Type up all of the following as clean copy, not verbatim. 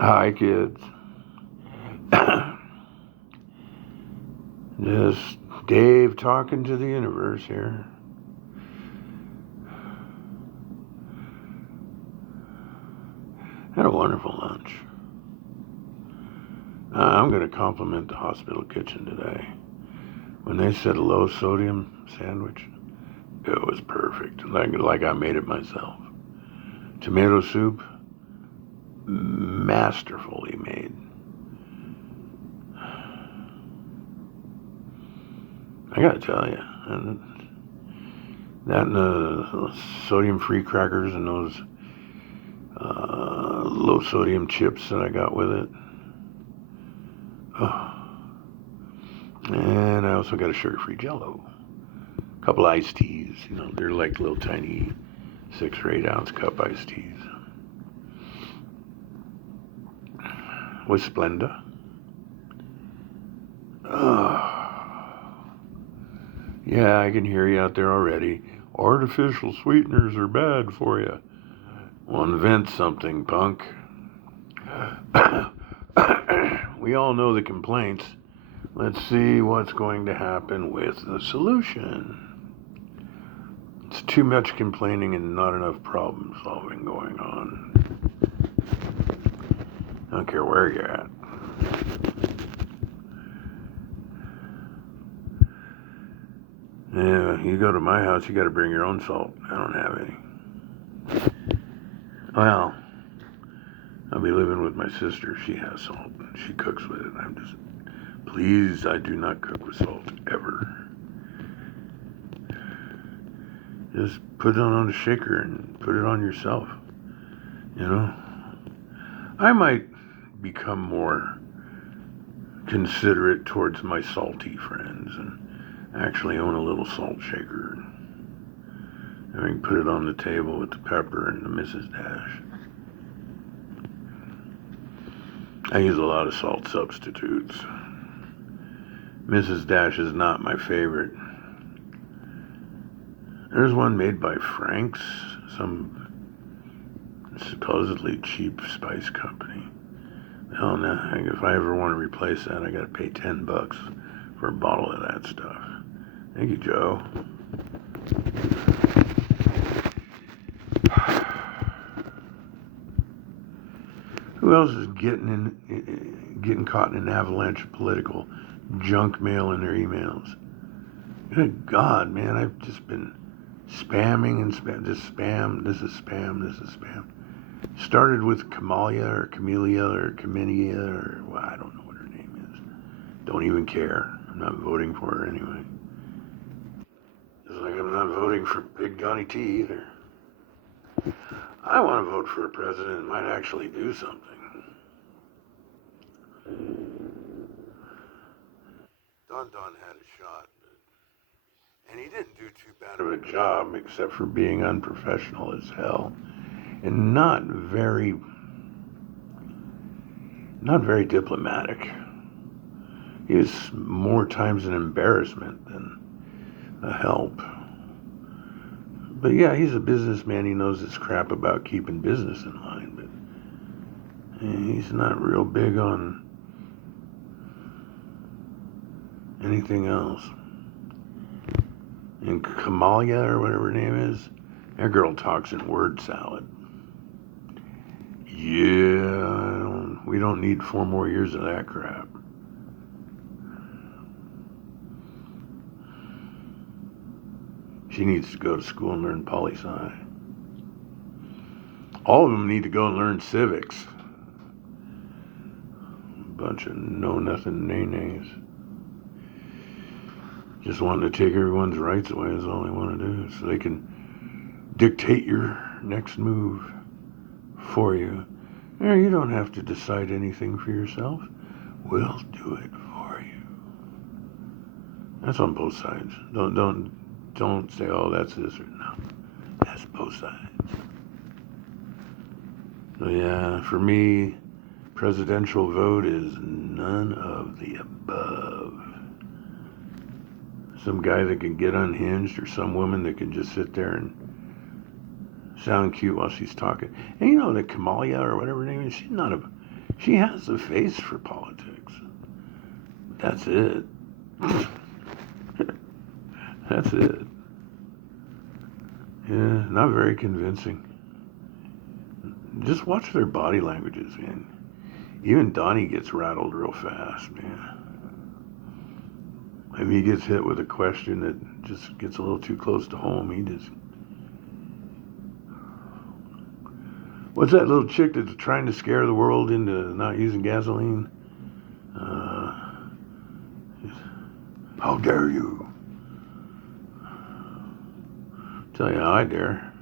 Hi, kids. Just Dave talking to the universe here. Had a wonderful lunch. I'm going to compliment the hospital kitchen today. When they said a low sodium sandwich, it was perfect, like I made it myself. Tomato soup, masterfully made. I gotta tell you, that and the sodium-free crackers and those low-sodium chips that I got with it. Oh. And I also got a sugar-free Jello. A couple iced teas. They're like little tiny 6 or 8 ounce cup iced teas. With Splenda. Yeah, I can hear you out there already. Artificial sweeteners are bad for you. Well, invent something, punk. We all know the complaints. Let's see what's going to happen with the solution. It's too much complaining and not enough problem solving going on. I don't care where you're at. Yeah, you go to my house, you gotta bring your own salt. I don't have any. Well, I'll be living with my sister. She has salt. She cooks with it. I'm just, please, I do not cook with salt, ever. Just put it on a shaker and put it on yourself. I might become more considerate towards my salty friends and actually own a little salt shaker. I can put it on the table with the pepper and the Mrs. Dash. I use a lot of salt substitutes. Mrs. Dash is not my favorite. There's one made by Frank's, some supposedly cheap spice company. Hell no, if I ever want to replace that, I gotta pay $10 for a bottle of that stuff. Thank you, Joe. Who else is getting caught in an avalanche of political junk mail in their emails? Good God, man, I've just been spamming and just spam. This is spam. This is spam. Started with Camelia or well, I don't know what her name is. Don't even care. I'm not voting for her anyway. Just like I'm not voting for Big Johnny T either. I want to vote for a president that might actually do something. Don had a shot, and he didn't do too bad of a job except for being unprofessional as hell and not very diplomatic. He was more times an embarrassment than a help. But yeah, he's a businessman. He knows his crap about keeping business in line, but he's not real big on anything else. And Kamalia, or whatever her name is, that girl talks in word salad. Yeah, we don't need 4 more years of that crap. She needs to go to school and learn poli-sci. All of them need to go and learn civics. Bunch of know-nothing nay-nays. Just wanting to take everyone's rights away is all they want to do, so they can dictate your next move for you. You don't have to decide anything for yourself. We'll do it for you. That's on both sides. Don't say, oh, that's this or no. That's both sides. So yeah, for me, presidential vote is none of the above. Some guy that can get unhinged or some woman that can just sit there and sound cute while she's talking. And that Kamalia or whatever her name is, she's not a She has a face for politics. That's it. That's it. Yeah, not very convincing. Just watch their body languages, man. Even Donnie gets rattled real fast, man. If he gets hit with a question that just gets a little too close to home, he just... What's that little chick that's trying to scare the world into not using gasoline? Uh, how dare you? Tell you how I dare.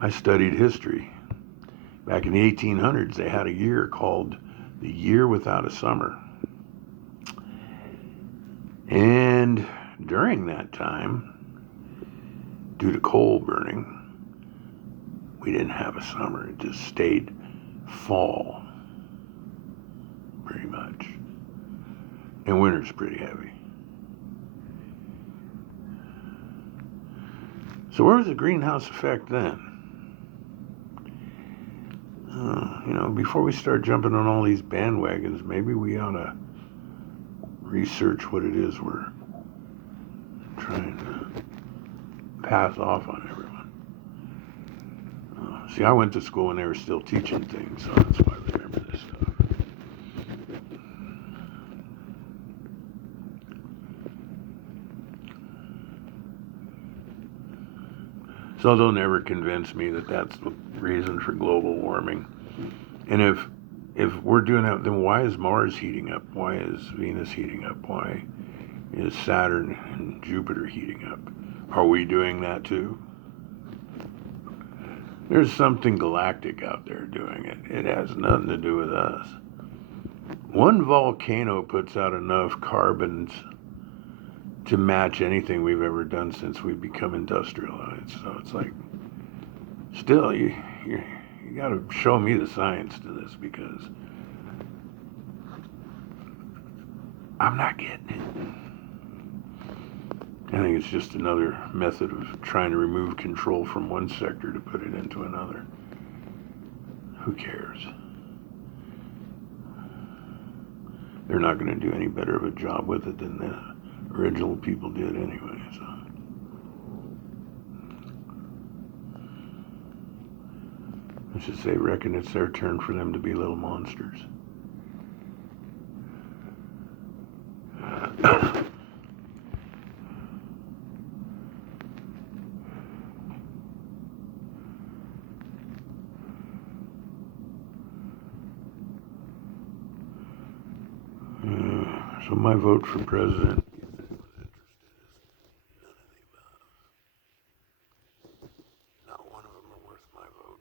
I studied history. Back in the 1800s, they had a year called the Year Without a Summer. And during that time, due to coal burning, we didn't have a summer. It just stayed fall, pretty much. And winter's pretty heavy. So where was the greenhouse effect then? Before we start jumping on all these bandwagons, maybe we ought to research what it is we're trying to pass off on everyone. See, I went to school when they were still teaching things, so that's why I remember this stuff. So they'll never convince me that that's the reason for global warming. And if we're doing that, then why is Mars heating up? Why is Venus heating up? Why is Saturn and Jupiter heating up? Are we doing that too? There's something galactic out there doing it. It has nothing to do with us. One volcano puts out enough carbons to match anything we've ever done since we've become industrialized. So it's like, still, you got to show me the science to this, because I'm not getting it. I think it's just another method of trying to remove control from one sector to put it into another. Who cares? They're not going to do any better of a job with it than the original people did anyway. So let's just say, reckon it's their turn for them to be little monsters. So my vote for president, not one of them are worth my vote.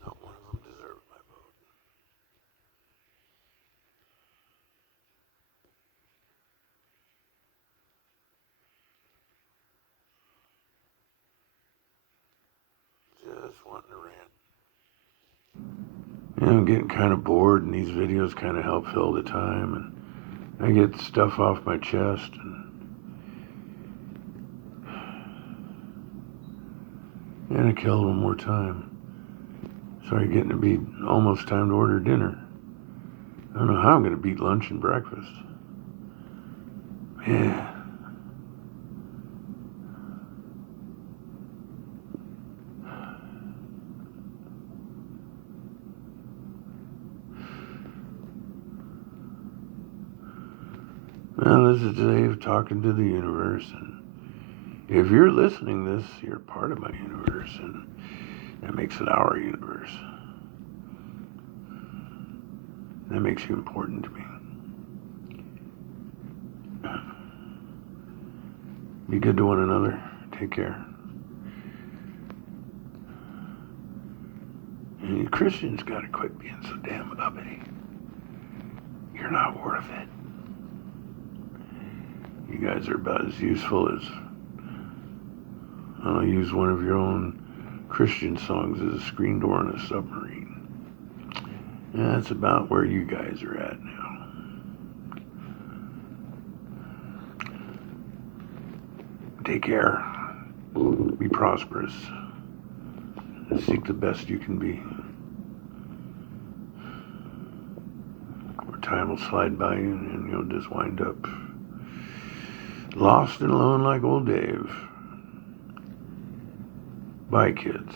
Not one of them deserves my vote. Just wanting to rant. I'm getting kind of bored, and these videos kind of help fill the time, and I get stuff off my chest, and I kill a little more time. Sorry, getting to be almost time to order dinner. I don't know how I'm going to beat lunch and breakfast. Yeah. Well, this is Dave talking to the universe, and if you're listening to this, you're part of my universe, and that makes it our universe. That makes you important to me. Be good to one another. Take care. And you Christians gotta quit being so damn uppity. You're not worth it. You guys are about as useful as, I'll use one of your own Christian songs, as a screen door in a submarine. And that's about where you guys are at now. Take care. Be prosperous. Seek the best you can be. time will slide by you, and you'll just wind up lost and alone like old Dave. Bye, kids.